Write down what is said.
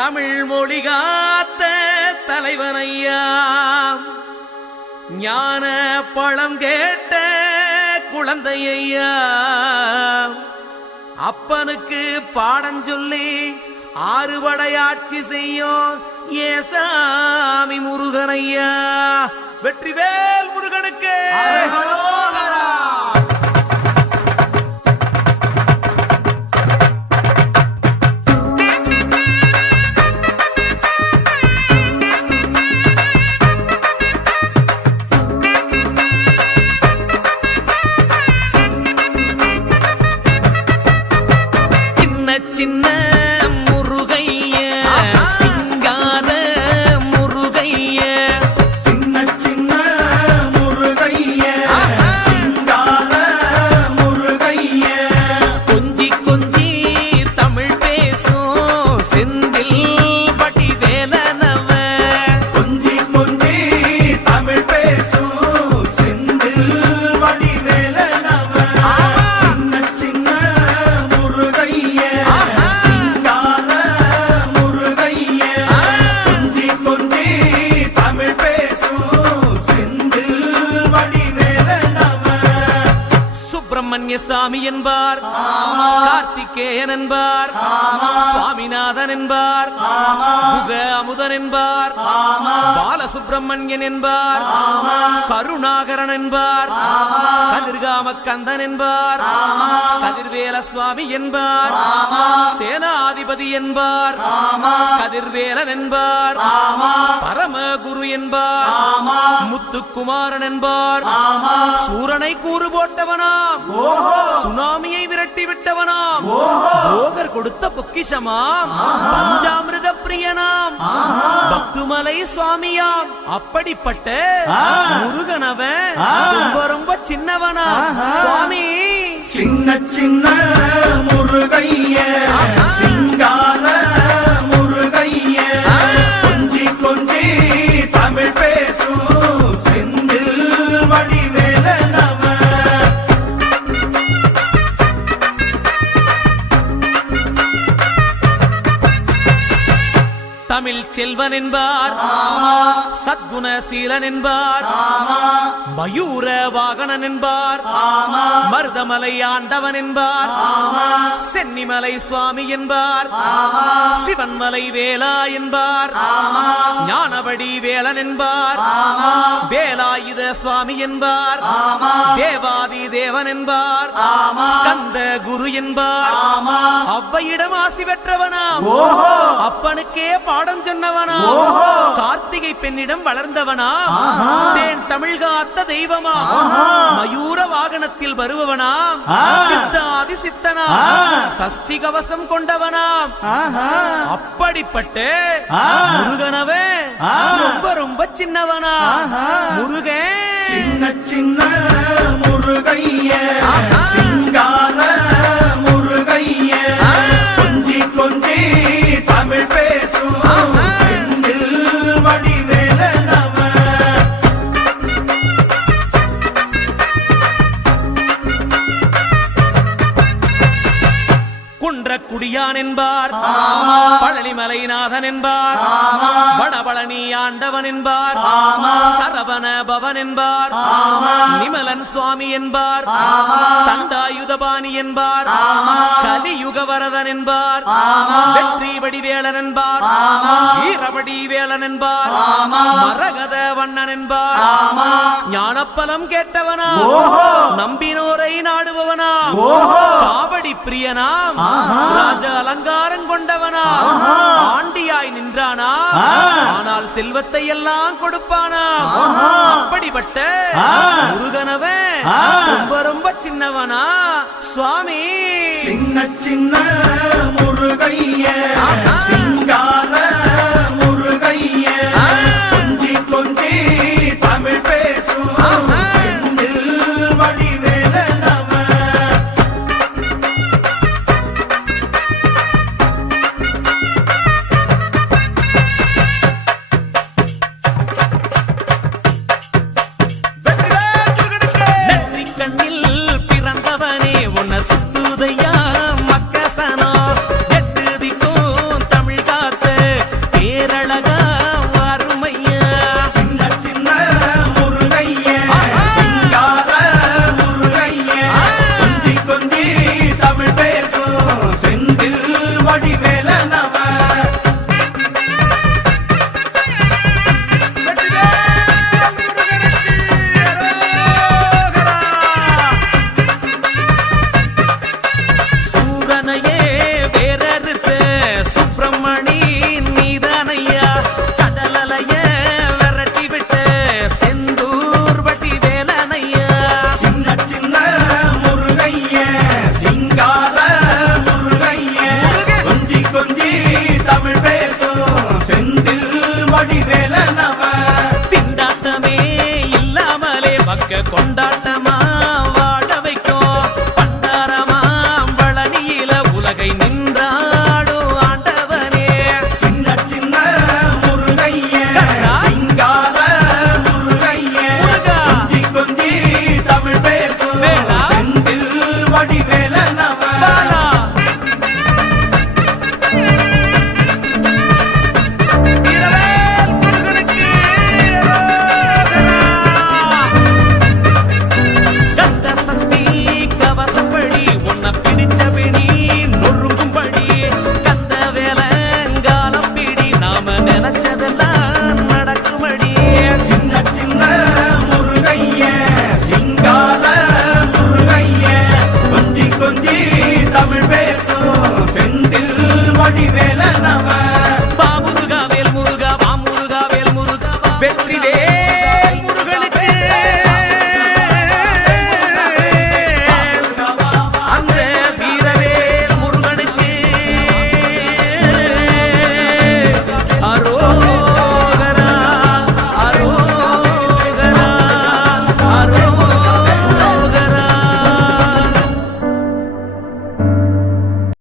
தமிழ் மொழி காத்த தலைவனையா, ஞான பழம் கேட்ட குழந்தையா, அப்பனுக்கு பாடம் சொல்லி ஆறுபடையாட்சி செய்யும் ஏசாமி முருகனையா. வெற்றிவேல் முருகனுக்கு சின்ன முருகைய சிங்கார முருகைய, சின்ன சின்ன முருகைய சிங்கார முருகைய, கொஞ்சி கொஞ்சி தமிழ் பேசும் செந்தில் வடிவேலனவ, கொஞ்சி கொஞ்சி தமிழ் பேசும் செந்தில் வடிவேலனவ, சின்ன சின்ன முருகைய சிங்கார முருகைய, கொஞ்சி கொஞ்சி தமிழ் பேசும் செந்தில் வடிவேலனவ. சுப்பிரமணிய சாமி என்பார், கார்த்திகேயன் என்பார், சுவாமிநாதன் என்பார், முக அமுதன் என்பார், பாலசுப்பிரமணியன் என்பார், கருணாகரன் என்பார், கதிர்காம கந்தன் என்பார், கதிர்வேல சுவாமி என்பார், சேனாதிபதி என்பார், கதிர்வேலன் என்பார், பரமகுரு என்பார், முத்துக்குமாரன் என்பார், சூரனை கூறு போட்டவனாம், சுனாமியை விரட்டி விட்டவனாம், போகர் கொடுத்த பொக்கிஷமாம், பஞ்சாமிர்த பிரியனாம், பக்துமலை சுவாமியாம். அப்படிப்பட்ட முருகனவன் ரொம்ப ரொம்ப சின்னவனா சுவாமி. சின்ன சின்ன முருகைய சிங்கார முருகைய, கொஞ்சி கொஞ்சி தமிழ் பேசும் செந்தில் வடிவேலனவ. தமிழ் செல்வன் என்பார், சத்குணசீலன் என்பார், மயூர வாகனன் என்பார், மருதமலை ஆண்டவன் என்பார், சென்னிமலை சுவாமி என்பார், சிவன்மலை வேலா என்பார், ஞானவடி வேலன் என்பார், வேலாயுத சுவாமி என்பார், தேவாதி தேவன் என்பார், ஸ்கந்த குரு என்பார், அவ்வையிடம் ஆசி பெற்றவனாம், அப்பனுக்கே பாடம் சொன்னவனா, கார்த்திகை பெண்ணிடம் வளர்ந்தவனா, தேன் தமிழ் காத்த தெய்வமா, மயூர வாகனத்தில் வருபவனாம், சித்தாதி சித்தனா, சஷ்டி கவசம் கொண்டவனாம். அப்படிப்பட்ட முருகனவே ரொம்ப ரொம்ப சின்னவனா முருகன். சின்ன சின்ன முருகைய சிங்கார முருகைய, கொஞ்சி கொஞ்சி தமிழ் பேசும் செந்தில் வடிவேலனவ. குன்றக்குடியான் என்பார், பழனிமலைநாதன் என்பார், வடபழனி ஆண்டவன் என்பார், சரவண பவன் என்பார், நிமலன் சுவாமி என்பார், தண்டாயுதபாணி என்பார், கலியுக வரதன் என்பார், வெற்றி வடிவேலன் என்பார், வீரவடி வேலன் என்பார், மரகத வண்ணன் என்பார், ஞானப்பலம் கேட்டவனா, நம்பினோரை நாடுபவனா, காவடி பிரியனாம், ராஜ அலங்காரம் கொண்டவனா, ஆண்டியாய் நின்றானா, ஆனால் செல்வத்தை எல்லாம் கொடுப்பானா. அப்படிப்பட்ட முருகனவன் ரொம்ப ரொம்ப சின்னவனா சுவாமி. சின்ன சின்ன முருகைய சிங்கார முருகைய, கொஞ்சி கொஞ்சி தமிழ் பேசும் செந்தில் வடிவேலனவ. சுத்துதையா மக்கசனா, எட்டு திக்கும் தமிழ் தமிழ்